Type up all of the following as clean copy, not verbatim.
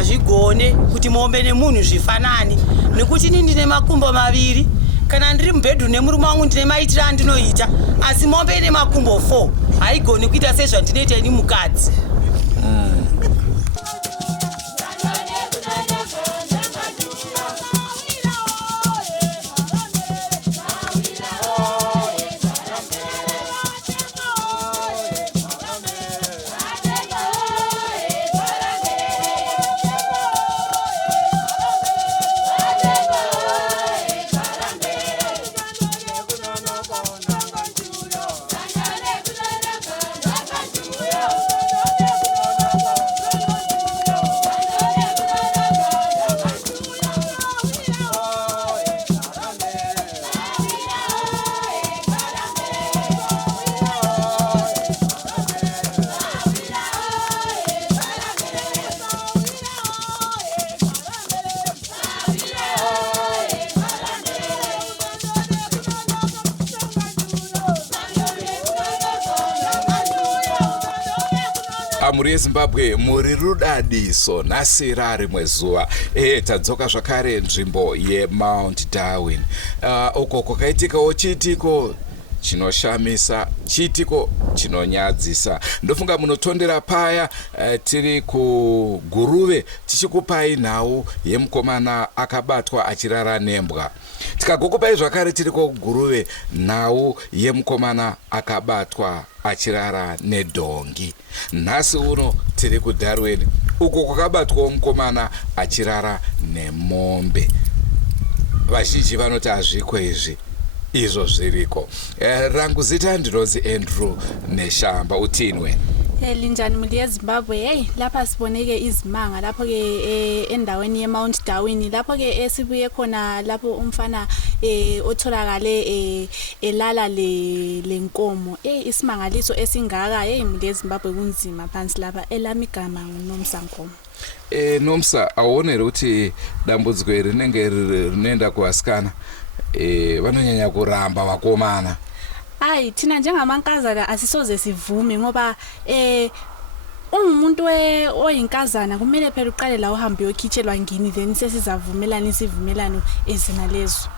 hazvigone kuti mombe nemunhu zvifanane, nekuti ini ndine makumbo maviri. Kana ndiri mubhedhu nemurume wangu ndine maitiro andinoita, asi mombe ine makumbo 4 haigoni kuita sezvandinoita ini mukadzi. Muri Zimbabwe muri rudadiso nhasi rimwe zuva tadzoka zvakare nzvimbo yeMount Darwin. Uko kwakaitikawo chiitiko chinoshamisa, chiitiko chinonyadzisa. Ndofunga munotondera paya tiri kuGuruve tichikupai nhau yemukomana akabatwa achirara nembwa. Tikagokupai zvakare tiri kuGuruve nhau yemukomana akabatwa achirara nedhongi. Nhasi uno tiri kuDarwin uko kwakabatwa mukomana achirara nemombe. Vazhinji vanoti hazviko izvi, izvo zviriko. Rangu zita ndinonzi Andrew Neshamba. Utinwe? Linjani muri eZimbabwe? Lapha siboneke izimanga lapho ke endaweni yeMount Darwin, lapho ke esibuye khona lapho umfana otholakale elala lenkomo. Isimangaliso esingaka muri eZimbabwe kunzima phansi lapha. Elami igama nguNomsa Nkomo. Nomsa, awonere ukuthi dambudziko rinenge rinoenda kuvasikana vanonyanya kuramba vakomana. Hayi, thina njengamankazana asisoze sivume ngoba umuntu oyinkazana kumele phela uqale la uhambe uyokhitshelwa ngini then sesizavumelana isivumelano ezina lezo.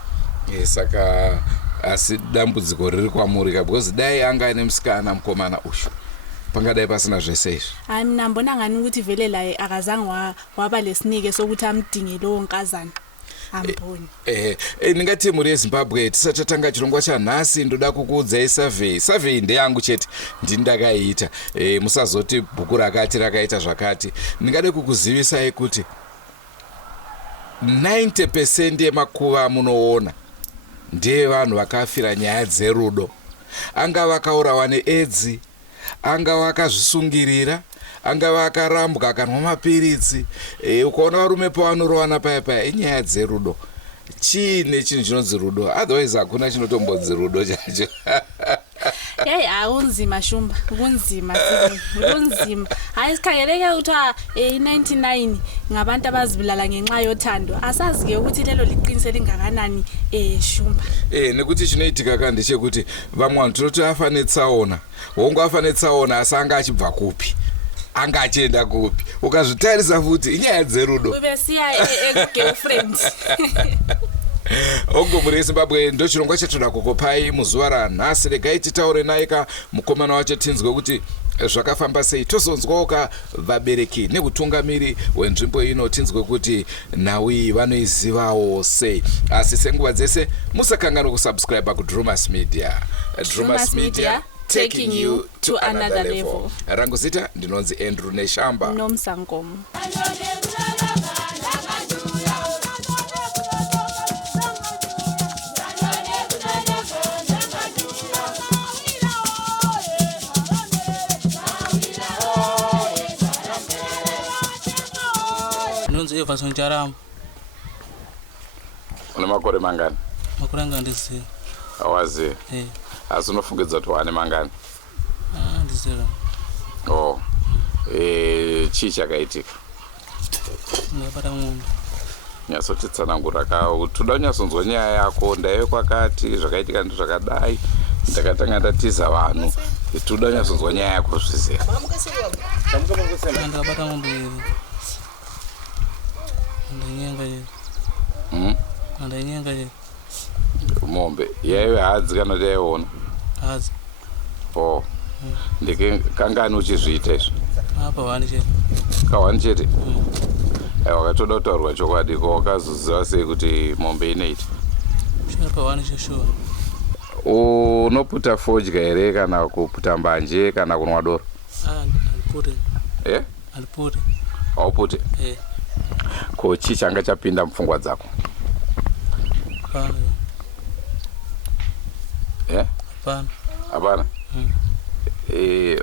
Saka asidambudziko riri kwamuri because dai anga nemusikana mukomana usho pangadai pasina zvese izvi. Hayi, mina mbona ngani ukuthi vele la akazange waba lesinike sokuthi amdinge lowo nkazana. Ningati muri eZimbabwe tisachatanga chirongwa chanhasi ndoda kukuudzai survey ndeyangu chete ndindakaita. Musazoti bhuku rakati rakaita zvakati. Ndingade kukuzivisai kuti 90% yemakuva munoona ndevanhu vakafira nyaya dzerudo. Anga vakaurawa needzi, anga vakazvisungirira, anga vakarambwa akanwa mapiritsi. Ukaona varume pavanorovana paya inyaya dzerudo. Chiine chinhu chinonzi rudo, otherwise hakuna chinotombonzi rudo chacho. Kunzima shumba, kunzima. Hayi, sikhangeleke uthiwa 99 ngabantu abazibulala ngenxa yothando. Asazi-ke ukuthi lelo liqinise lingakanani shumba. Nekuti chinoitika kandi chekuti vamwe vanhu tinoti afane tsaona. Wongo afane tsaona asanga achibva kupi. Anga achienda kupi. Ukazvitarisa futi inyaya dzerudo. Ubesiya girlfriend. Ongo muri eZimbabwe ndo chirongwa chatoda kukupai muzuva ranhasi. Regai titaure naye mukomana wacho tinzwe kuti zvakafamba sei. Tozonzwawo vabereki neutungamiri wenzvimbo ino tinzwe kuti nhau iyi vanoizivawo sei. Asi senguva dzese musakanganwa kusubscribe kuDrumas Media. Drumas Media, taking you to another level. Rangu zita ndinonzi Andrew Neshamba. Nomsa Nkomo. Nonzi Everson Charama. Una makore mangani? Makore anga ndisi. Awazi. Asi unofungidzwa kuti wane mangani? Ndizera. Chii chakaitika? Ndakabata mombe. Nyasotitsanangura toda kunyasonzwa nyaya yako. Ndaive kwakati zvakaitika ndizvakadai. Ndakatanga ndatiza vanhu. Toda kunyasonzwa nyaya yako zviziva. Ndakabata mombe. nyenga chete. Mombe yaive hadzi kana kuti yaiona? Hadzi. Oh. Ndike kangani uchizviita izvi? Apa wani chete. Kawani chete? Wakatoda kutaurwa chokwadi ko wakazoziva sei kuti mombe inoita? Apa wani cheshuwa. Unoputa fodya here kana kuputa mbanje kana kunwa doro? Alipute. Alipute. Haupute? Ko chii changa chapinda mupfungwa dzako? Hapana. Hapana. Hapana?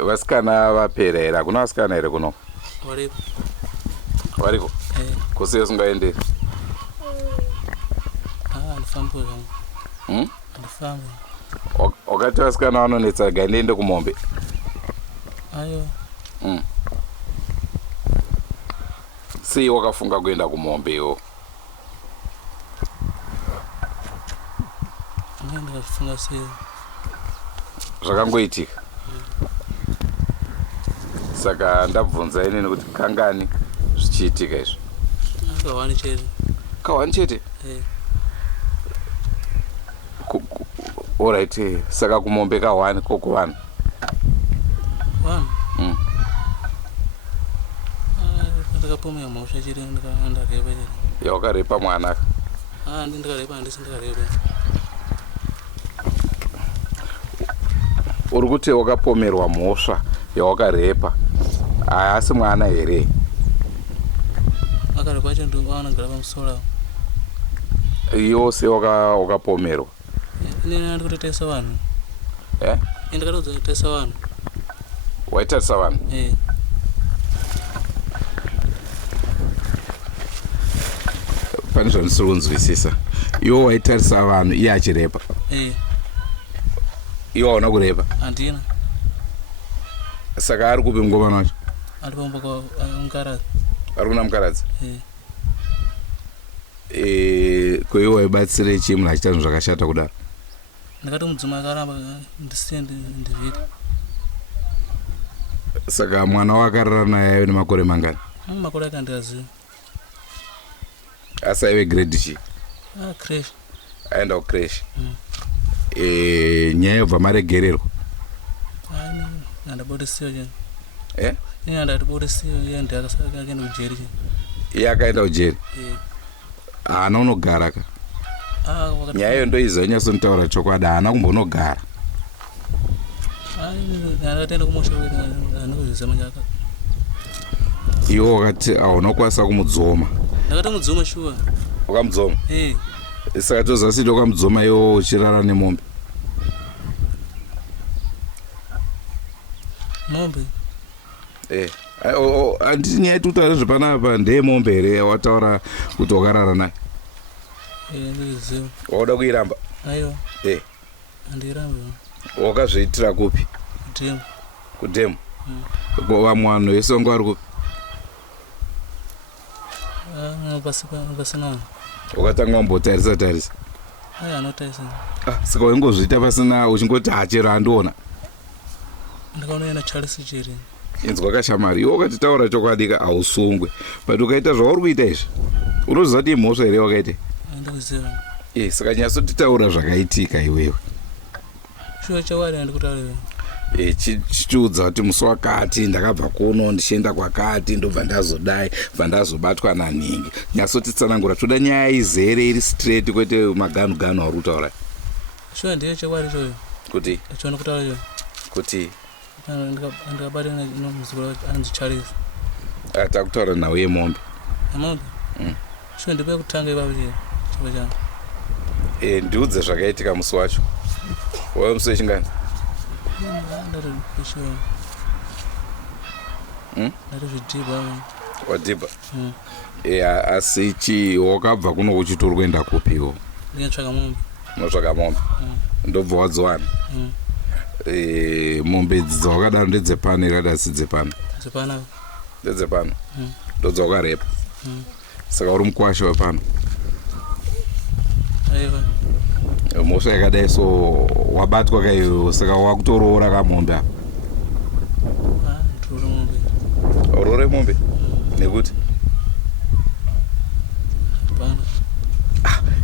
Vasikana vapera here? Hakuna vasikana here kuno? Varipo. Variko? Kusei usingaenderi? Andifambo zvangu. Andifambo. Wakati vasikana vanonetsa gai ndiende kumombe? Aiwa. Sei wakafunga kuenda kumombe iwo? Ndakafunga sei. Zvakangoitika. Saka ndabvunza inini kuti kangani zvichiitika izvi? Kawani chete. Kawani chete? Alright, saka kumombe kawani kokuvana? Vana? Ndakapomera mhosva chete ndakareba chete. Yawakarepa mwana? Ndindakareba handisi ndakareba. Uri kuti wakapomerwa mhosva yawakarepa asi mwana here? Akarepa acho ndo anogara pamusoro. Iwo sei wakapomerwa? Inini ndikutotesa vanhu. Ndakatodza kutesa vanhu. Waitarisa vanhu? Pane zvandisiri kunzwisisa. Iwo waitarisa vanhu iye achirepa? Iwo hauna kurepa? Handina. Saka ari kupi mukomana wacho? Ari pamba kwamukaradzi. Ari kuna mukaradzi? Ko iwo waibatsire chii munhu achiita zvinhu zvakashata kudaro? Ndakati mudzimai akaramba ndisiye ndivhire. Saka mwana wakarara naye aive nemakore mangani? Makore ake handikazivi. Asi aive grade chii? Creche. Aenda kucreche. Nyaya yobva maregererwa? Handabodisiwa chete. Iye handabodisiwa iye ndakaenda kujeri chete. Iye akaenda kujeri? Haana unogara ka? Nyaya iyo ndoiziva nyasonitaura chokwadi, haana kumbonogara. Ndakatoenda kumusha kwedu handikuzviziva manyaka. Iwo wakati hauna kukwanisa kumudzoma? Ndakatomudzoma shuwa. Wakamudzoma? Saka toziva siti wakamudzoma iwo uchirara nemombe? Mombe? Handiti nyaya yetutaura zvepanapa ndeyemombe here wataura kuti wakarara naye? Ndikuziva. Wauda kuiramba? Aiwa. Handirambe. Wakazviitira kupi? Kudhemu. Kudhemu? Vamwe vanhu vese vanga vari kupi? Pasina. Wakatanga kumbotarisa tarisa? Anotarisa. Saka waingozviita pasina uchingoti hachero handiona? Ndakaona Charles chiri. Inzwa kashamari, iwo wakati taura chokwadi hausungwe, but ukaita zvauri kuita izvi unoziva kuti imhosva here wakaita? Handikuziva. Saka nyatsotitaura zvakaitika iwewe. Shuwa chawari handikutaura. Chichiudza kuti musi wakati ndakabva kuno ndichienda kwakati ndobva ndazodai bva ndazobatwa nanhingi. Nyatsotitsanangura, toda nyaya izere iri straight kwete maganu auri kutaura. Shuwa ndiyo chawari choyo. Kuti? Chona kutaura choyo. Kuti? Ndikabata nomuzukuru anzi Charles. Takutaura nawe yemombe. Yemombe? Shuwa ndipe kutanga ipapo chiro changu. Ndiudze zvakaitika musi wacho. Wewe musi wechingani? Zvidhibha. Wadhibha? Asi chii wakabva kuno uchitori kuenda kupiwo? Ndinotsvaka mombe. Unotsvaka mombe? Ndobva wadziwana? Mombe idzi dzawakadaro ndedzepano here kana si dzepano? Dzepano. Ndedzepano? Ndodzawakarepa? Saka uri mukwasha wepano? Aiwa. Mhosva yakadai so wabatwa kaiwewo, saka wakutoroora kamombe apa? Ndorore mombe. Urore mombe? Nekuti?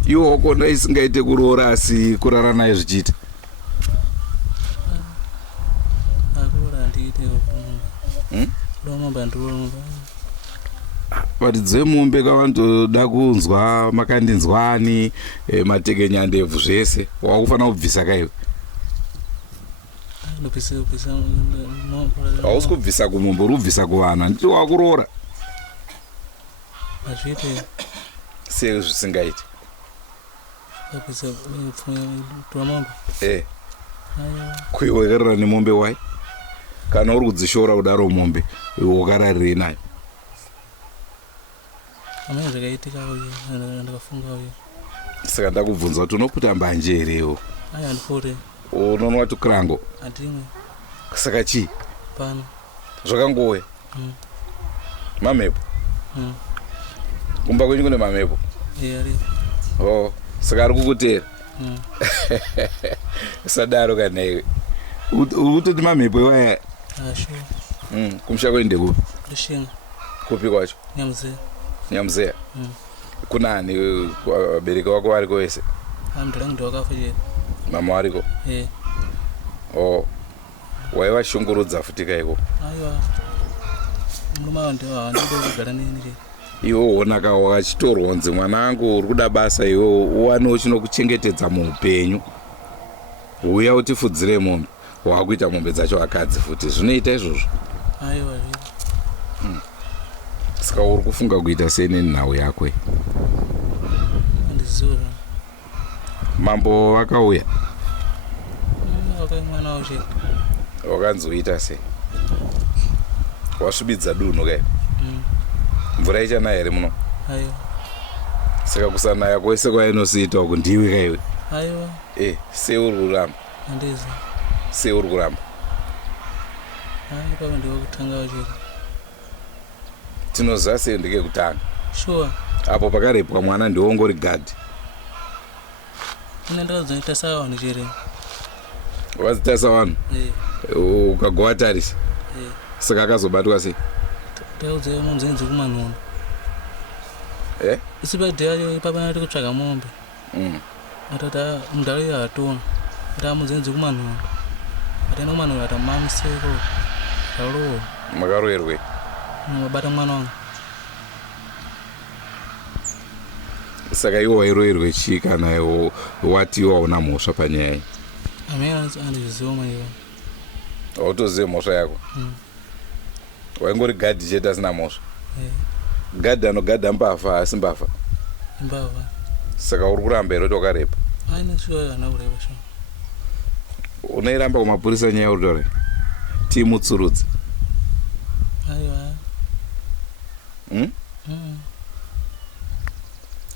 iwo wakona isingaite kuroora asi kurara naye zvichiita. Akurora ndiite mombe ndoromba. Vatidze mombe kavandoda kunzwa makandinzwani matekenya ndebvu zvese wakufanira kubvisa kaiwe. Hausi kubvisa kumombe uri kubvisa kuvana nditi wakuroora. Azviite sei zvisingaiti. kubvisa mombe. Kuiwe wakarara nemombe wai kana uri kudzishora kudaro mombe wakararirei nayo. Amene zvakaitika uye ndakafunga uye. Saka ndakubvunza kuti unopfuta mbanje here iwo. Aya ndipore. Unonwa tukurango. Atimwe. Saka chii? Pano. Zvakangove. Mamhepo. Kumba kwenyu kune mamhepo. Ari. Saka ari kukutera. Sadaro kana iwe. Utoti mamhepo iwaya. Sure. Kumusha kwende kupi? Kushinga. Kupi kwacho? Nyamzeya. Kunani vabereki vako variko vese? Ndanga ndakafa je. Mama variko? Waiva shungurudza futi kaiko? Aiwa. Murume ndiwo ndode kugara neni je. Iwo onaka wakachitorwanzi mwana wangu uri kuda basa iwo uwanewo chinokuchengetedza muupenyu. Uya utifudzire mombe. Wakuita mombe dzacho akadzi futi. Zvinoita izvozvo? Aiwa. Saka uri kufunga kuita sei nenhau yako? Andizora. Mambo vakauya? Mwana wacho. Wakanzoita sei? Wasvibidza dunhu kai? Mvura ichanaya here muno? Aiwa. Saka kusanaya kwese kwainosiita uku ndiwe kaiwe? Aiwa. Sei uri kuramba? Andizi. Sei uri kuramba? Pava ndiwo kutanga wacho. Tinoziva sei ndike kutanga? Sure. Apo pakarepwa mwana ndiwo ungori gadhi? Ine ndakadzonitasa vanhu chere. Wadzitasa vanhu? Ukagovatarisa? Saka akazobatwa sei? Ndaudza munzenzi kumanhuna. Isibadhi yacho ipapa nati kutsvaga mombe. Atata mundau iyo hatona. Ndamunzenzi kumanhuna. Ataenda kumanhuna atamamiseko. Ndarowa. Makaroerwe? Mabata mwana wangu. Saka iwo wairoerwe chii kana wati iwo hauna mhosva panyaya iyi? Amene andizviziva maiwa. Hautozive mhosva yako? Waingori gadhi chete asina mhosva? Gadhi anogadha mbavha asi mbavha? Mbavha. Saka uri kuramba here kuti wakarepa? Aine shuwa hana kurepa shuwa. Unoiramba kumapurisa nyaya uri taure? Timutsurudze? Aiwa.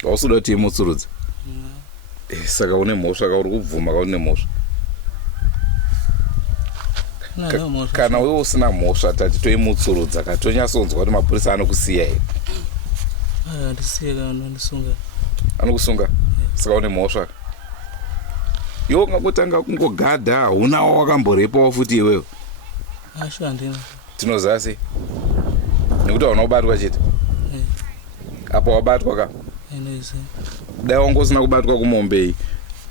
Hausi kuda kuti imutsurudze? Saka une mhosva kauri kubvuma kaune mhosva? Kana wewe usina mhosva tati toimutsurudza katonyasonzwa kuti mapurisa anokusiya here? Andisiye kana andisunga. Anokusunga? Saka une mhosva? Iwo ungangotanga kungogadha hauna wakamborepawo futi iwewe? Shuwa ndina. Tinoziva sei? Nekuti hauna kubatwa chete? Apa wabatwa ka? Inoise. Dai wangosina kubatwa kumombe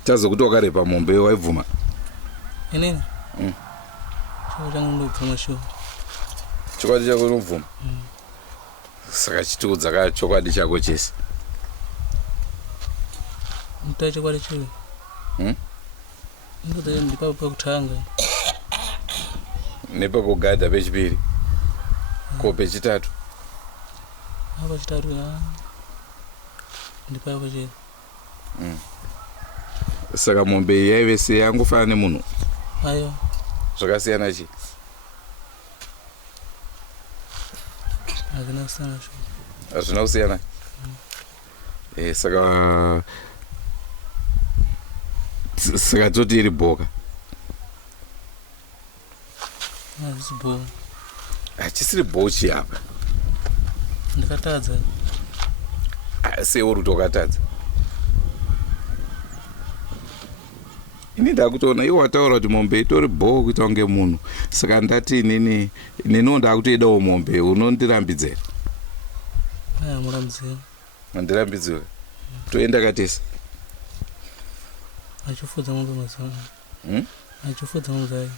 tazokuti wakarepa mombe waibvuma? Inini? Shuwa changu ndobvuma shuwa. Chokwadi chako unobvuma? Saka chitiudza ka chokwadi chako chese. Mutai chokwadi chiwe? Ndodza ndipa pakutanga. Nepakugadha pechipiri? Ko pechitatu? Pachitatu ndipapo chete. Saka mombe yaive sei yangofanana nemunhu? Aiwa. Zvakasiyana chii? Hazvina kusiyana shuwa. Hazvina kusiyana? Saka toti iri bhoka? Hazvisi bhoka. Hachisiri bhochi apa? Ndakatadza. Sei uri kuti wakatadza? Ini ndakutoona iwo wataura kuti mombe itori bho kuita kunge munhu. Saka ndati neniwo ndakutoidawo mombe unondirambidzira? Murambidzira. Mandirambidziwe? Toenda katese? achifudza mombe mazana achifudza mombe zayo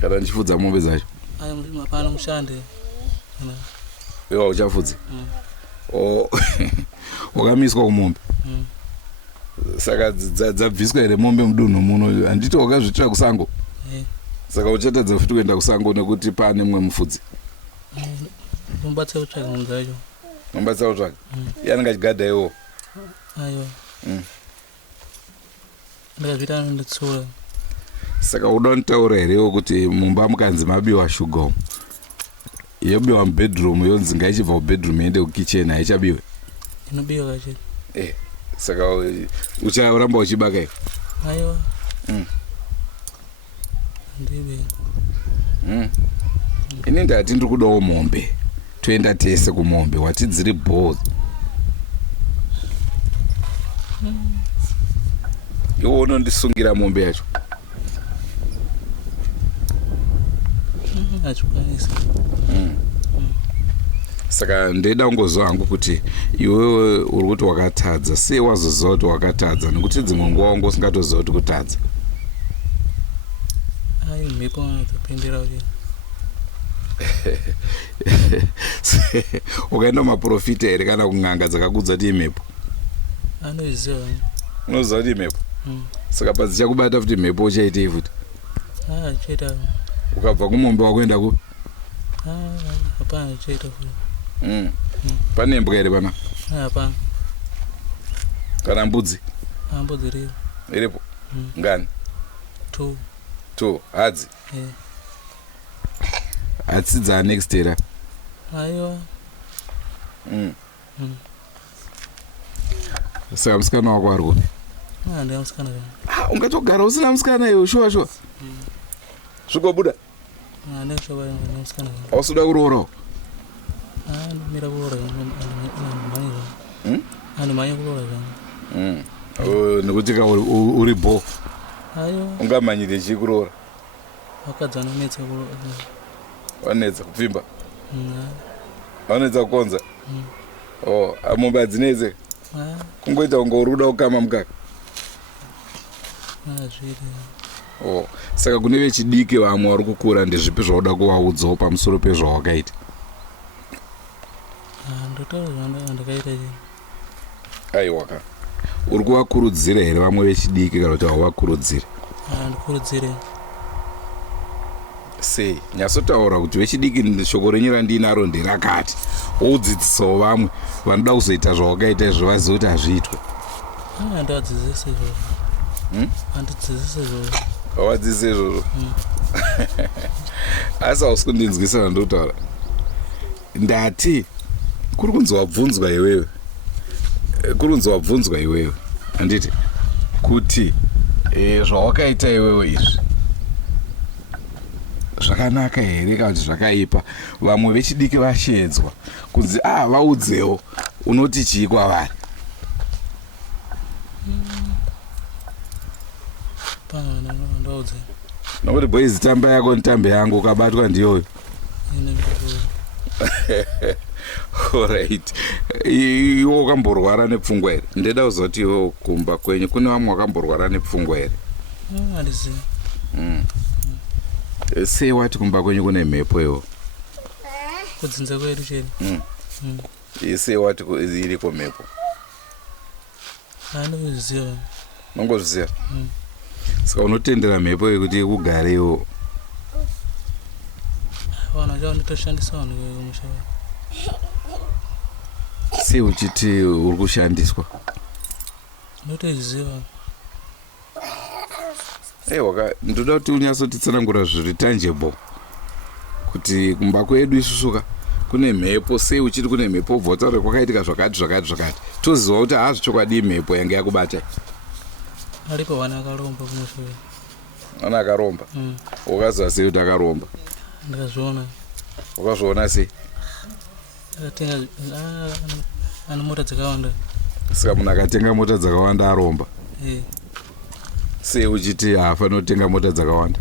kana ndichifudza mombe zacho ayi mapana mushande iwa uchafudzi wakamiswa kumombe saka dzabviswa here mombe mudunhu muno handiti wakazvitira kusango saka uchatadza futi kuenda kusango nekuti pane mumwe mufudzi mubatsira kutsvaga mombe zacho nombatsira kutsvaga yanenge achigadha iwo aiwa ndakazvita nditsura saka uda nditaura herewo kuti mumba mukanzi mabiwa shuga yobiwa mubedroom yonzi ngaichibva kubedroom iende kukicheni haichabiwe inobiwa kachete saka ucharamba uchibaka iwe aiwa ndibe ini ndati ndiri kudawo mombe toenda tese kumombe wati dziri bhoo iwo unondisungira mombe yacho achikwanisa saka ndeda kungozwa hangu kuti iwewe uri kuti wakatadza sei wazoziva kuti wakatadza nekuti dzimwe nguva wangu usingatoziva kuti kutadza ai mhepo anadzapindira kuti ukaenda mumaprofita here kana kung'anga dzakakudza kuti imhepo anoziva unoziva kuti imhepo saka padzichakubata futi mhepo uchaitei futi achaita ukabva kumombe wakuenda ku hapana achaita futi pane mbwa here pana hapana kana mbudzi mbudzi riripo iripo ngani 2 hadzi hadzi dza next era aiwa saka musikana wako ari kupi ndina musikana ungatogara usina musikana iwe shuwa zvikobuda ndinashova musikana ausuda kuroorawo mira kuroora andimhanya kuroora zvanga nekuti ka uri bho aiwa ungamhanyire chii kuroora vakadzi vanonetsa wanetsa kupfimba wanetsa kukonza mombe hadzinetse kungoita kunge uri kuda kukama mukaka zviri saka kune vechidiki vamwe vari kukura ndezvipi zvauda kuvaudzawo pamusoro pezvawakaita ndotaura zvandakaita aiwaka uri kuvakurudzira here vamwe vechidiki kana kuti hauvakurudziri ndikurudzire sei nyatsotaura kuti vechidiki shoko renyu randinaro nderakati woudzidzisawo vamwe vanoda kuzoita zvawakaita izvo vazive kuti hazviitwe andivadzidzise izvozvo andidzidzise izvozvo wavadzidzise izvozvo asi hausi kundinzwisa vandokutaura ndati kuri kunzi wabvunzwa iwewe handiti kuti zvawakaita iwewe izvi zvakanaka here kana kuti zvakaipa vamwe vechidiki vashedzwa kunzi vaudzewo unoti chii kwavari ndaudze nokuti boys tamba yako nitambe yangu ukabatwa ndiyoyo alright iwe ukamborwara nepfungwa here ndeda kuzoti iwe kumba kwenyu kune vamwe wakamborwara nepfungwa here handizivi sei wati kumba kwenyu kune mhepo iwo kudzinza kwedu cheni sei wati iriko mhepo handikuziva nongozviziva saka unotendera mhepo yekuti ikugare iwo vanhu vacha nditoshandisa vanhu kumusha sei uchiti uri kushandiswa ndotozviziva waka ndoda kuti unyatsotitsanangura zviri tangible kuti kumba kwedu isusuka kune mhepo sei uchiti kune mhepo ubva utaura kwakaitika zvakati toziva kuti hazvichokwadi mhepo yange yakubata aripo vana akaromba kumusha vana akaromba ukaziva sei kuti akaromba ndakazviona wakazviona sei akatenga ane mota dzakawanda saka munhu akatenga mota dzakawanda aromba sei uchiti haafanira kutenga mota dzakawanda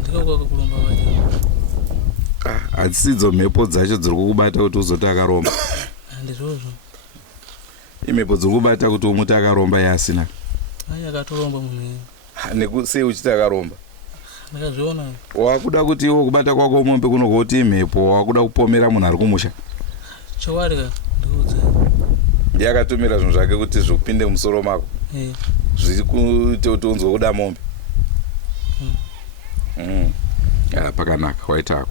ndikakwaka kuromba vacha hadzisidzo mhepo dzacho dziri kukubata kuti uzoti akaromba handizvozvo imhepo dziri kubata kuti umuti akaromba yasina Ai akatoromba munhu. Nekusei uchiti akaromba? Ndakazviona. Wakuda kuti iwo kubata kwako mombe kunogoti imhepo, wakuda kupomera munhu ari kumusha? Chowarika ndikudze. Ndiye akatumira zvinhu zvake kuti zvipinde musoro mako. Zviri kuti unzwe kuda mombe. Pakanaka waitako.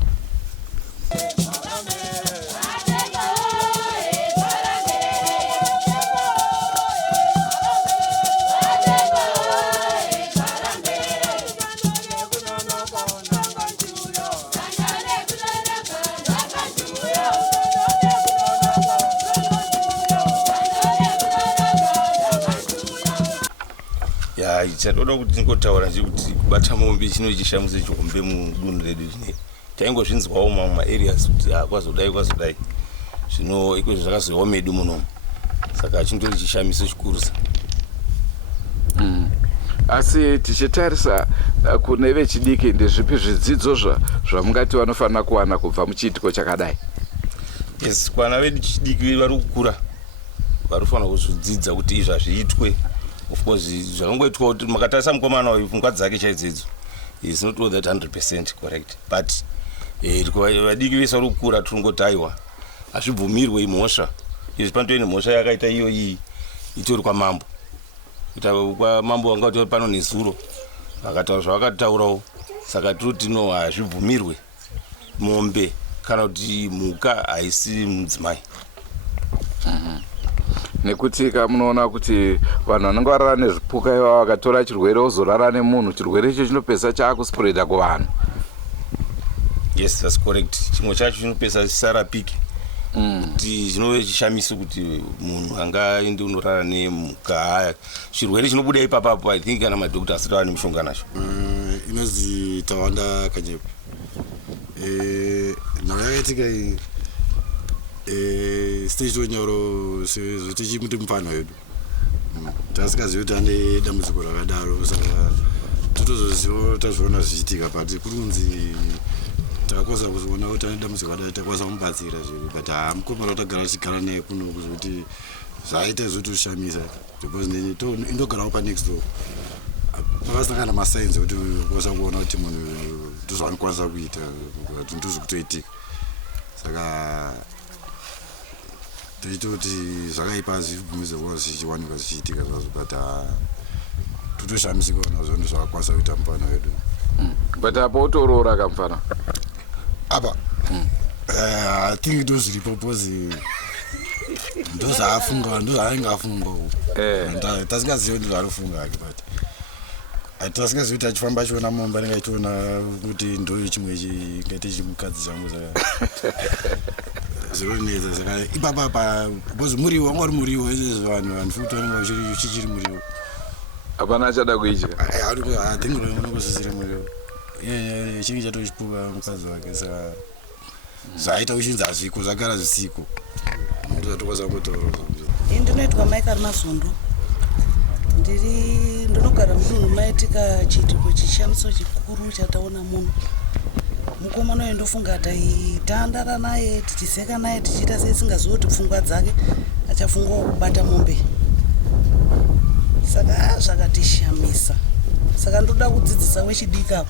Chatoda kuti ndingotaura kuti kubata mombe chinochishamisa chikombe mudunhu redu zvinei. Taingozvinzwawo mumaareas kuti kwazodai zvino ikwezvo zvakazoiwa medu munomu, saka chindori chishamisa chikurusa. Asi tichitarisa kune vechidiki ndezvipi zvidzidzo zvamungati vanofanira kuwana kubva muchiitiko chakadai? Yes, kwana vedu chidiki vari kukura varifanira kuzvidzidza kuti izvi hazviitwe. Of course, zvakangoitwa kuti makatarisa mukomana uyu pfungwa dzake chaidzo is not all that 100% correct, but vadiki vese vari kukura tinongoti aiwa hazvibvumirwe imhosva. Izvi panotoine mhosva yakaita iyo iyi itori kwamambo. Kwamambo vanga kuti pano nezuro vakataura zvavakataurawo, saka tiroti no hazvibvumirwe mombe kana kuti mhuka haisi mudzimai. Nekuti munoona kuti vanhu vanenge varara nezvipuka iva vakatora chirwere ozorara nemunhu, chirwere icho chinopesa chaakuspreada kuvanhu. Yes, that's correct. Chimwe chacho chinopesa chisarapiki. Kuti chinove chishamisi kuti munhu angaende unorara nemhuka. Chirwere chinobuda ipapapo, I think kana madhokota asati ava nemushonga nacho. Inozi Tawanda Kanyepu. Nhaka yakaitika stage wenyoro tichimuti mufana wedu tasikazivi kuti ane dambudziko rakadaro, saka totozoziva tazviona zvichiitika, but kurunzi takakwanisa kuzoona kuti ane dambudziko rakadaro takwanisa kumubatsira zviri, but mukomana tagara tichigara naye kuno kuzoti zvaita zvotishamisa because indogarawo panext door pakasangana masainzi kuti ukwanisa kuona kuti munhu ndozvaanokwanisa kuita kuti ndozvikutoitika, saka toitoti zvakaipa zvibvumizo kuva zvichiwanikwa zvichiitika zvazvo, but totoshamisika nazvo ndozvakakwanisa kuita mufana wedu. But apo utoroora kamufana apa I think ndozviripo pozi ndozvaafunga ndozvaanenge afunga tasingazivi kuti zvaanofunga ake, but tasingazivi kuti achifamba achiona mombe anenge achiona kuti ndoyo chimwe ngaite chimukadzi changu, saka zvinonetsa, saka ipapa because muriwo wanga uri muriwo izvezvo vanhu futi vanenge chichiri muriwo, hapana achada kuidya. hatingi unongosisire muriwo chinge chatochipuka mukadzi wake, saka zvaita uchinzi hazviko zvagara zvisiko ndozvatokwanisa kungotaura. Ndinoitwa Michael Mazondo, ndinogara mudunhu maitika chiitiko chishamiso chikuru chataona munhu. Mukomana uyu ndofunga taitandara naye tichiseka naye tichiita seisingazivi kuti pfungwa dzake achafungawo kubata mombe, saka zvakatishamisa. Saka ndoda kudzidzisa wechidiki apa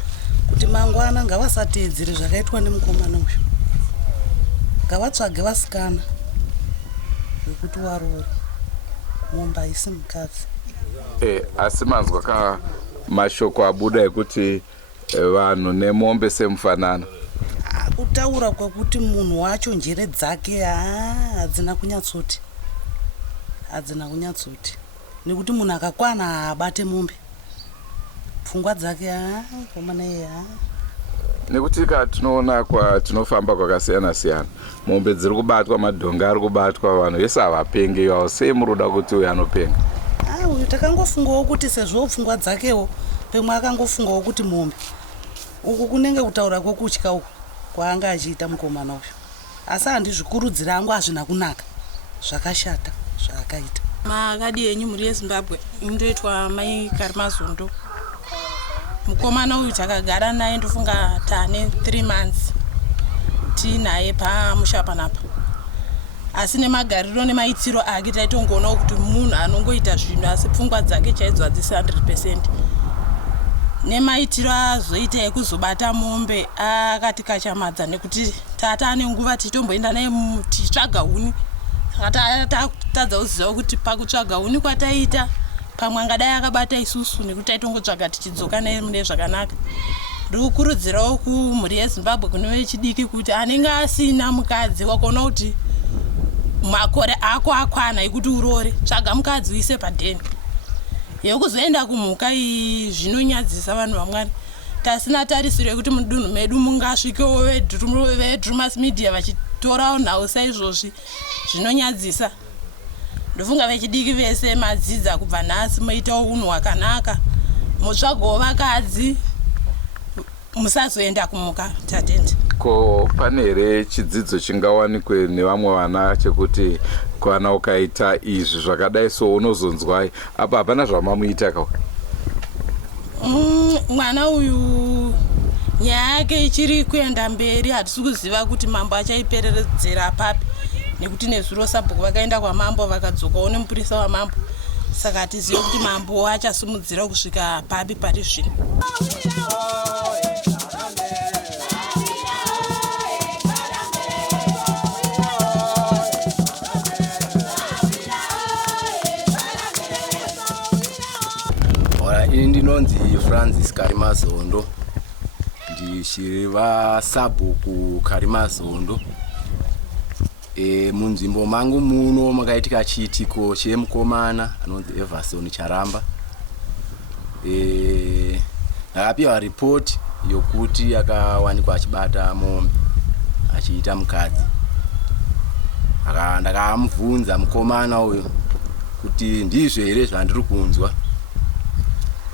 kuti mangwana ngavasateedzere zvakaitwa nemukomana uyu, ngavatsvage vasikana vekuti waroora mombe haisi mukadzi. Asi manzwa mashoko abuda ekuti vanhu nemombe semufanana, kutaura kwekuti munhu wacho njere dzake hadzina kunyatsoti, nekuti munhu akakwana haabate mombe, pfungwa dzake komana iye nekuti tinoona kwatinofamba kwakasiyana siyana, mombe dziri kubatwa, madhonga ari kubatwa, vanhu vese havapengi iwawo. Sei muroda kuti uyu anopenga? Uyu takangofungawo kuti sezvo pfungwa dzakewo pemwe akangofungawo kuti mombe uku kunenge kutaura kwekutya uku kwaanga achiita mukomana uyu, asi handizvikurudzira angu hazvina kunaka, zvakashata zvaakaita. Makadi enyu muri yeZimbabwe ndoitwa Michael Mazondo. Mukomana uyu takagara naye ndofunga tane 3 months tinaye pamusha panapa. asi nemagariro nemaitiro ake taitongoona kuti munhu anongoita zvinhu asi pfungwa dzake chaidzo hadzisi 100%. Nemaitiro azoita ekuzobata mombe akatikachamadza nekuti tata ane nguva titomboenda naye tichitsvaga huni. Tatadza kuziva kuti pakutsvaga huni kwataita pamwe angadai akabata isusu nekuti taitongotsvaga tichidzoka naye mune zvakanaka. Ndiri kukurudzirawo kumhuri yeZimbabwe kune vechidiki kuti anenge asina mukadzi wakaona kuti makore ako akwana ekuti urore, tsvaga mukadzi uise padheni. Yekuzoenda kumhuka iyi zvinonyadzisa vanhu vaMwari. Tasina tarisiro yekuti mudunhu medu mungasvikewo vedrumas media vachitorawo nhau saizvozvi zvinonyadzisa. Ndofunga vechidiki vese madzidza kubva nhasi moitawo unhu hwakanaka, motsvagawo vakadzi, musazoenda kumhuka. Tatende. Ko pane here chidzidzo chingawanikwe nevamwe vana chekuti kana ukaita izvi zvakadai so unozonzwai apa hapana zvamamuita ka? Mwana uyu nyaya yake ichiri kuenda mberi, hatisi kuziva kuti mambo achaipereredzera papi nekuti nezuro sabhuku vakaenda kwamambo vakadzokawo nemupurisa wamambo, saka hatizivi kuti mambo achasumudzira kusvika papi pari zvino. Ini ndinonzi Francis Karimazondo, ndichiriva sabhuku Karimazondo. Munzvimbo mangu muno makaitika chiitiko chemukomana anonzi Everson Charamba. Ndakapiwa ripoti yokuti akawanikwa achibata mombe achiita mukadzi. Ndakamubvunza mukomana uyu kuti ndizvo here zvandiri kunzwa.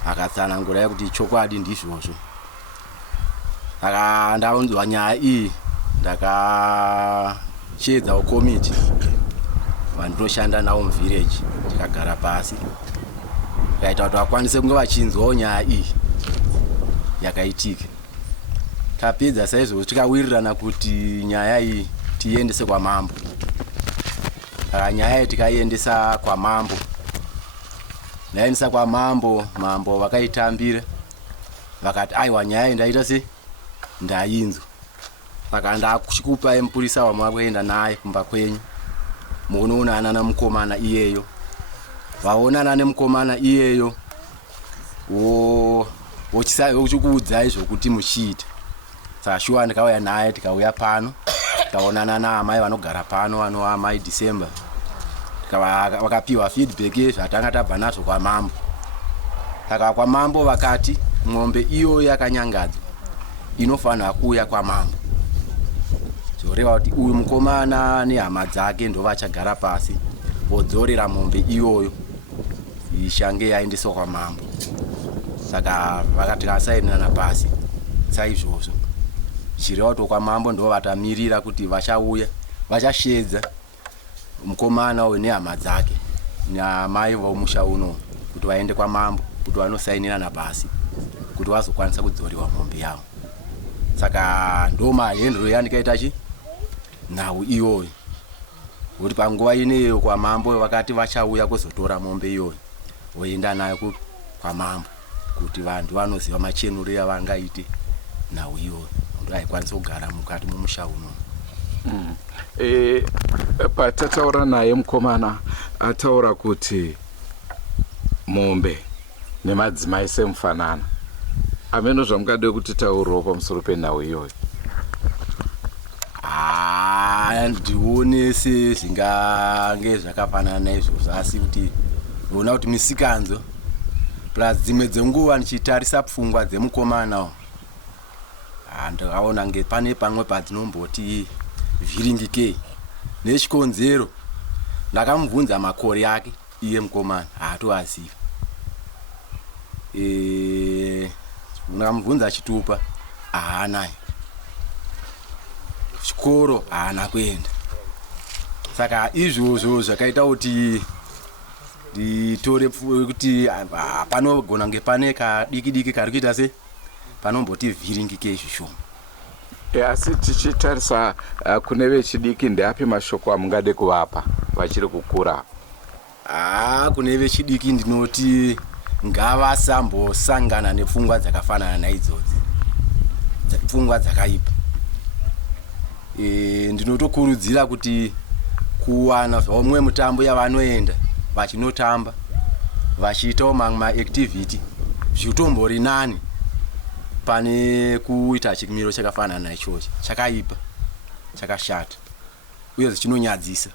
Akatsanangura kuti chokwadi ndizvozvo. Ndaunzwa nyaya iyi ndakachedzawo komiti vandinoshanda nawo muvillage, tikagara pasi kaita kuti vakwanise kunge vachinzwawo nyaya iyi yakaitika. Tapedza saizvozvo tikawirirana kuti nyaya iyi tiiendese kwamambo. Nyaya iyi tikaiendesa kwamambo. Ndaendesa kwamambo, mambo vakaitambira vakati aiwa nyaya iyi ndaita se ndainzwa. Saka ndakukupai mupurisa wamwakuenda naye kumba kwenyu munoonana namukomana iyeyo. Vaonana nemukomana iyeyo vochikuudzai zvokuti muchiita. Saka shuwa ndikauya naye tikauya pano tikaonana naamai vanogara pano vanova Mai December. Vakapiwa feedback zvatanga tabva nazvo kwamambo. Saka kwamambo vakati mombe iyo yakanyangadzwa inofanira kuuya kwamambo. Zvoreva kuti uyu mukomana nehama dzake ndo vachagara pasi vodzorera mombe iyoyo ishange yaendeswa kwamambo. Saka vakati kasainana pasi saizvozvo. Zvireva kuti kwamambo ndo vatamirira kuti vachauya vachashedza mukomana uyu nehama dzake namai vomusha uno kuti vaende kwamambo kuti vanosainirana pasi kuti vazokwanisa kudzorewa mombe yavo. Saka ndo mahendero yandikaita nhau iyoyo kuti panguva ineyo kwamambo vakati vachauya kuzotora mombe iyoyo voenda nayo kwamambo kuti vantu vanoziva machenuriro avangaite nhau iyoyo kuti aikwanisa kugara mukati momusha uno. Patataura naye mukomana ataura kuti mombe nemadzimai semufanana. Ameno zvamungade kuti taurawo pamusoro penhau iyoyo? Ndione sezvingange zvakafanana naizvozvo asi kuti voona kuti misikanzo plus dzimwe dzenguva ndichitarisa pfungwa dzemukomana ndakaona nge pane pamwe padzinobhoti vhiringikei nechikonzero. Ndakamubvunza makore ake iye mukomana haatoaziva. Ndakamubvunza chitupa haanayo, chikoro haana kuenda. Saka izvozvo zvakaita kuti nditore kuti panogona kunge pane kadiki diki kari kuita se panomboti vhiringikei zvishoma. asi tichitarisa kune vechidiki ndeapi mashoko amungade kuvapa vachiri kukura? Kune vechidiki ndinoti ngavasambosangana nepfungwa dzakafanana naidzodzi, pfungwa dzakaipa. Ndinotokurudzira kuti kuwana zvomwe mutambo yavanoenda vachinotamba vachiitawo mamwe maactivity zvitombori nani pane kuita chimiro chakafanana naichochi, chakaipa, chakashata uye chinonyadzisa.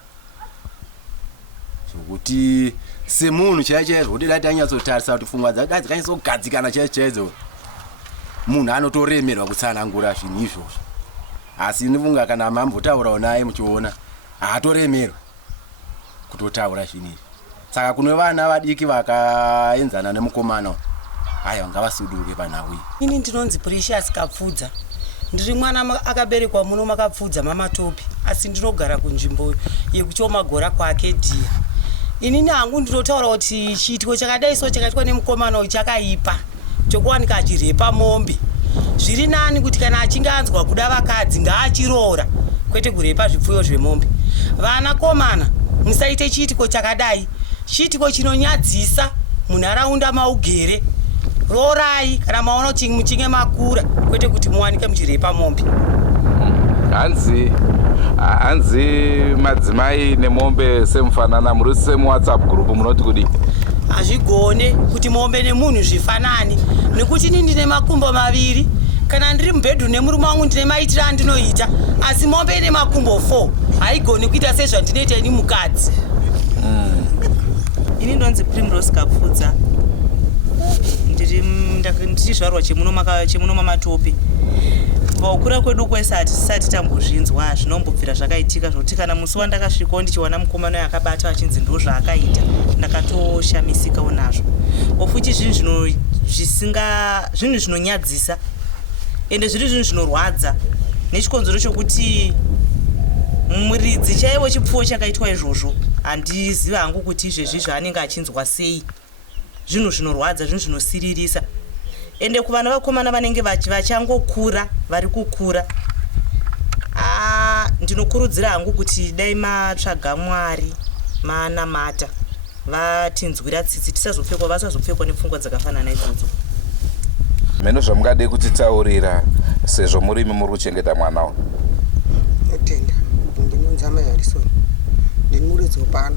Kuti semunhu chaichaizvo kuti dai tanyatsotarisa kuti pfungwa dzake dzikanyatsougadzikana chaichaizvo, munhu anotoremerwa kutsanangura zvinhu izvozvo. Asi ndinofunga kana mambotaurawo naye muchiona haatoremerwa kutotaura zvinhu izvi. Saka kune vana vadiki vakaenzana nemukomana aiwa ngavasuduke panhau. Ini ndinonzi Precious Kapfudza, ndiri mwana akaberekwa muno makapfudza mamatopi, asi ndinogara kunzvimbo yekuchomagora kwaAcadia. Inini hangu ndinotaura kuti chiitiko chakadai so chakaitwa nemukomana uyu chakaipa, chokuwanika achirepa mombe. Zviri nani kuti kana achinge anzwa kuda vakadzi ngaachiroora, kwete kurepa zvipfuyo zvemombe. Vanakomana musaite chiitiko chakadai, chiitiko chinonyadzisa munharaunda maugere. Roorai kana maona kuti muchinge makura, kwete kuti muwanike muchirepa mombe. Hanzi madzimai nemombe semufanana, muri semuWhatsApp group munoti kudi? Hazvigone kuti mombe nemunhu zvifanani, nekuti ini ndine makumbo maviri. Kana ndiri mubhedhu nemurume wangu ndine maitiro andinoita, asi mombe ine makumbo 4 haigoni kuita sezvandinoita ini mukadzi. Ini ndonzi Primrose Kapfudza, ndichizvarwa chemuno mamatopi. Kukura kwedu kwese hatisati tambozvinzwa zvinombobvira zvakaitika, zvokuti kana musi wandakasvikawo ndichiwana mukomana uyu akabata achinzi ndo zvaakaita, ndakatoshamisikawo nazvo. Ofuti zvinhu zvinonyadzisa ende zviri zvinhu zvinorwadza, nechikonzero chokuti muridzi chaiwo chipfuwo chakaitwa izvozvo handiziva hangu kuti izvezvi zvaanenge achinzwa sei. Zvinhu zvinorwadza, zvinhu zvinosiririsa. Ende kuvana vakomana vanenge vachangokura, vari kukura, ndinokurudzira hangu kuti dai matsvaga Mwari, manamata, vatinzwira tsitsi, tisazopfekwa, vasazopfekwa nepfungwa dzakafanana idzodzo. Meno zvamungade kutitaurira sezvo murimi muri kuchengeta mwana uyu? Ndotenda, ndinonzi Amai Harrison, ndini muridzi pano.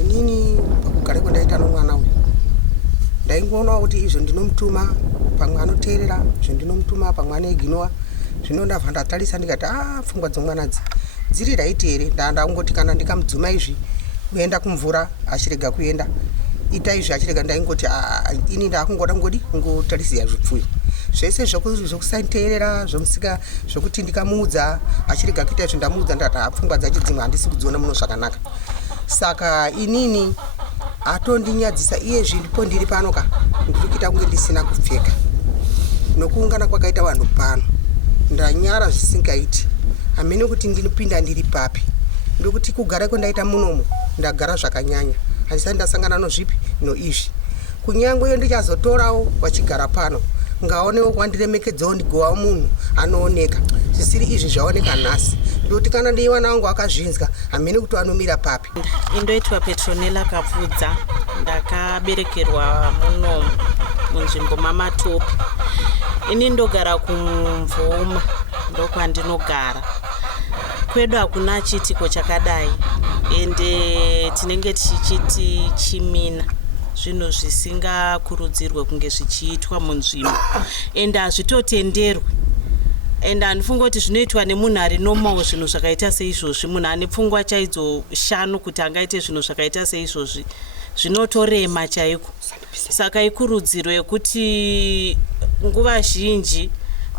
Inini pakugara kwandaita nomwana uyu ndaingoona kuti izvo ndinomutuma pamwe anoteerera, izvo ndinomutuma pamwe anoiginowa. Zvino ndabva ndatarisa ndikati pfungwa dzomwana dziri raiti here. Ndangoti kana ndikamudzuma izvi kuenda kumvura achirega kuenda, ita izvi achirega, ndaingoti ini ndakungoda kungotarisira zvipfuyo zvese zvokusateerera zvomusika, zvokuti ndikamuudza achirega kuita izvo ndamuudza ndati pfungwa dzacho dzimwe handisi kudziona muno zvakanaka. Saka inini atondinyadziisa iye zviripo ndiri pano ndiri kuita kunge ndisina kupfeka. Nokuungana kwakaita vanhu pano ndanyara zvisingaiti, hamene kuti ndinopinda ndiri papi. Ndokuti kugara kwandaita munomu ndagara zvakanyanya, handisati ndasangana nozvipi noizvi. Kunyange iyo ndichazotorawo wachigara pano ngaonewo kwandiremekedzawo ndigowa munhu anooneka. Zvisiri izvi zvaoneka nhasi, ndokuti kana ndeiwana wangu akazvinzwa hamene kuti anomira papi. Indoitwa Petronella Kapfudza, ndakaberekerwa muno munzvimbo mamatopi. Ini ndogara kumvuma, ndokwandinogara. Kwedu hakuna chiitiko chakadai, ende tinenge tichiti chimina, zvinhu zvisingakurudzirwe kunge zvichiitwa munzvimbo, ende hazvitotenderwe. Ende handifunga kuti zvinoitwa nemunhu ari normal zvinhu zvakaita seizvozvi. Munhu ane pfungwa chaidzo 5 kuti angaite zvinhu zvakaita seizvozvi zvinotorema chaiko. Saka ikurudziro yekuti nguva zhinji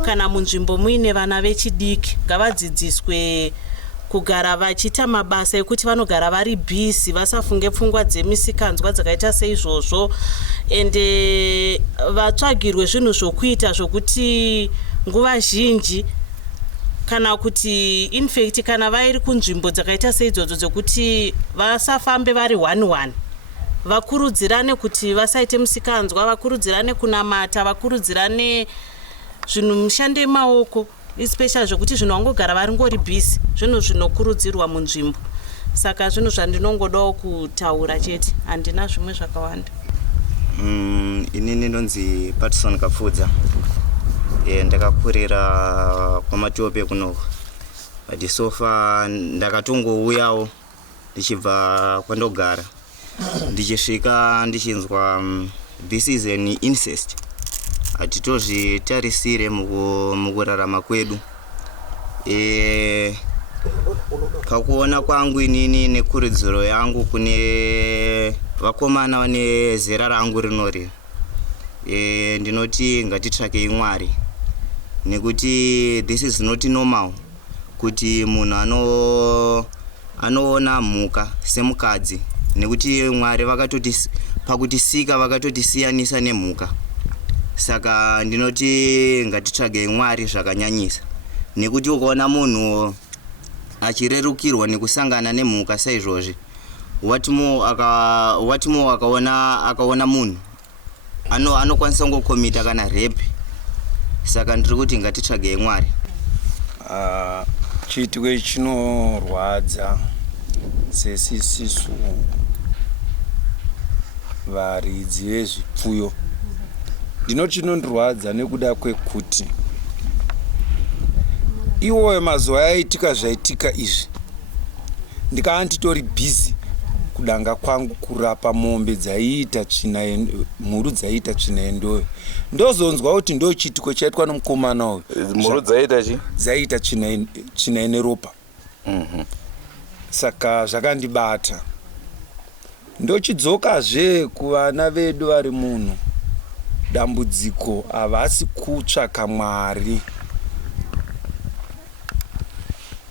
kana munzvimbo muine vana vechidiki ngavadzidziswe kugara vachiita mabasa ekuti vanogara vari bhizi, vasafunge pfungwa dzemisikanzwa dzakaita seizvozvo, ende vatsvagirwe zvinhu zvokuita zvokuti nguva zhinji kana kuti infect kana vairi kunzvimbo dzakaita seidzodzo dzokuti vasafambe vari 1-1, vakurudzirane kuti vasaite musikanzwa, vakurudzirane kunamata, vakurudzirane zvinhu mishando yemaoko especially zvokuti zvinhu vangogara vari ngori bhisi zvinhu zvinokurudzirwa munzvimbo. Saka zvinhu zvandinongodawo kutaura chete, handina zvimwe zvakawanda. Inini ndonzi Patson Kapfudza. Ndakakurira kwaMatope kuno. But so far ndakatongouyawo ndichibva kwandogara. Ndichisvika ndichinzwa this is an incest. Hatitozvitarisire mukurarama kwedu. Pakuona kwangu inini nekurudziro yangu kune vakomana vane zera rangu rinori, ndinoti ngatitsvakei Mwari, nekuti this is not normal kuti munhu anoona mhuka semukadzi, nekuti Mwari pakutisika vakatotisiyanisa nemhuka. Saka ndinoti ngatitsvagei Mwari zvakanyanyisa, nekuti ukaona munhu achirerukirwa nekusangana nemhuka saizvozvi, what more akaona munhu anokwanisa kungokomita kana rape. Saka ndiri kuti ngatitsvagei Mwari. Chiitwe chinorwadza sesisisu varidzi vezvipfuyo. Ndinoti chinondirwadza nekuda kwekuti iwoyo mazuva yaitika zvaitika izvi ndikaa nditori bhizi kudanga kwangu kurapa mombe dzaiita mhuru dzaiita tsvinaendoyo. Ndozonzwa kuti ndo chiitiko chaitwa nomukomana uyu. Mhuru dzaiita tsvinaene ropa. Saka zvakandibata. Ndochidzokazve kuvana vedu vari munhu. Dambudziko havasi kutsvaka Mwari.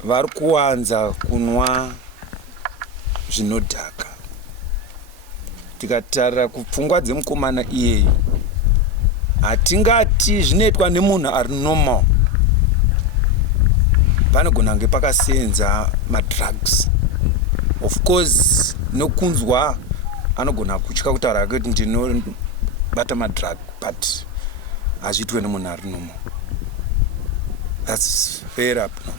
Vari kuwanza kunwa zvinodhaka. Tikatarira kupfungwa dzemukomana iyeyi, hatingati zvinoitwa nemunhu ari normal. Panogona kunge pakasenza madrugs. Of course, nokunzwa anogona kutya kutaura kuti ndinobata madrug, but hazviitwe nemunhu ari normal. That's fair up now.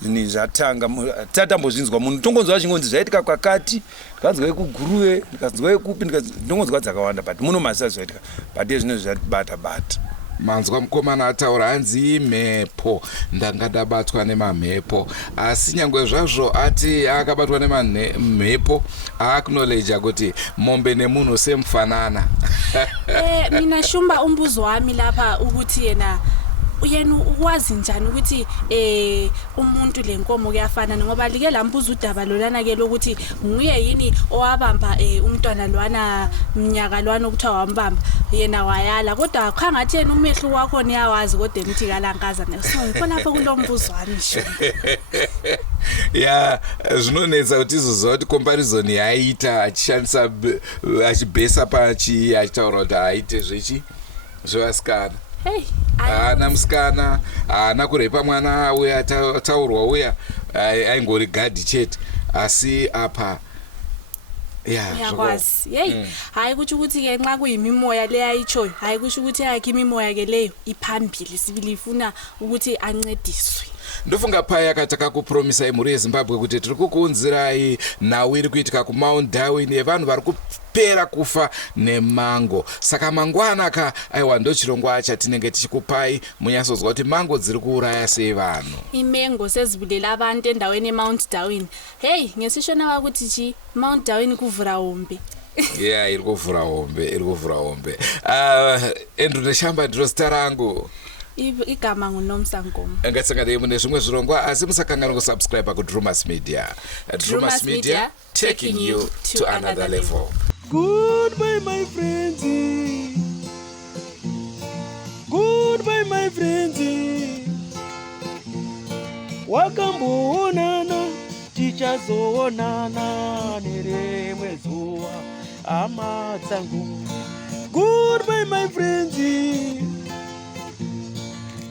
Ni zvatanga tatambozvinzwa munhu tongonzwa chingonzi zvaitika kwakati, ndikanzwa ekuguruve, ndikanzwa ekupi, ndongonzwa dzakawanda, but muno masa zvaitika, but zvino zvatibata. Manzwa mukomana ataura hanzi imhepo, ndanga ndabatwa nemamhepo. Asi nyangwe zvazvo ati akabatwa nemamhepo, acknowledge kuti mombe nemunhu semufanana. Mina shumba umbuzo wami lapha ukuthi yena wazi njani ukuthi umuntu lenkomo kuyafana, ngoba like lambuza udaba lolana ke lokuthi nguye yini owabamba umntwana lwana mnyaka lwana ukuthiwa wambamba yena wayala, kodwa khangathi yena umehlo wakho niyawazi kodwa emthi kalankaza neso khona lapha kulombuzo wami sho. Ya zvinonetsa kuti izozwa kuti comparison yaita achishandisa achibhesa pachi achitaura kuti aite zvechi zvevasikana. Hey, ana musikana ana kurepa mwana uya taurwa uya aingori gadhi chete, asi apa yakwazi hayi kuthi ukuthi ke nxa kuyimimoya leyayichoyo, hayi kusho ukuthi yakhe imimoya ke leyo iphambili sibili ifuna ukuthi ancediswe. Ndofunga paya akataka kupromisa imhuri yeZimbabwe kuti tiri kukuunzirai nhau iri kuitika kuMount Darwin yevanhu vari kupera kufa nemango. Saka mangwana ka aiwa ndo chirongwa chatinenge tichikupai munyatsozwa kuti mango dziri kuuraya sei vanhu. Imengo sezibulela abantu endaweni eMount Darwin. Hey, ngesishona ukuthi chi Mount Darwin kuvura hombe. Yeah, iri kuvura hombe. Andrew Neshamba ndiro zita rangu. Igama nguNomsangoma. Ngatsangadei mune zvimwe zvirongwa asi musakangana kusubscribe kuDrumas Media. Drumas Media, taking you to another level. Goodbye my friends. Goodbye my friends. Wakamboonana tichazoonana nerimwe zuva hama dzangu. Goodbye my friends.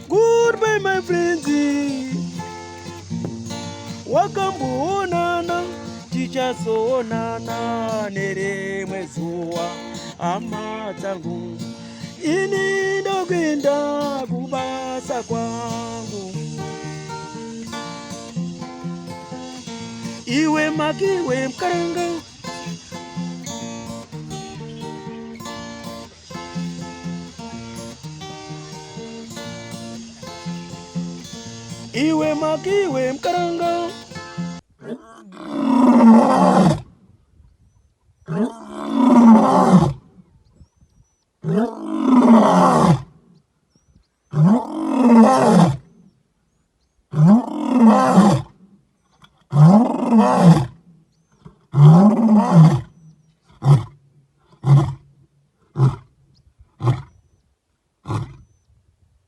Goodbye my friends. Wakamboonana tichazoonana nerimwe zuva hama dzangu. ini ndokwenda kubasa kwangu. Iwe makiwe mkaranga, iwe makiwe mkaranga.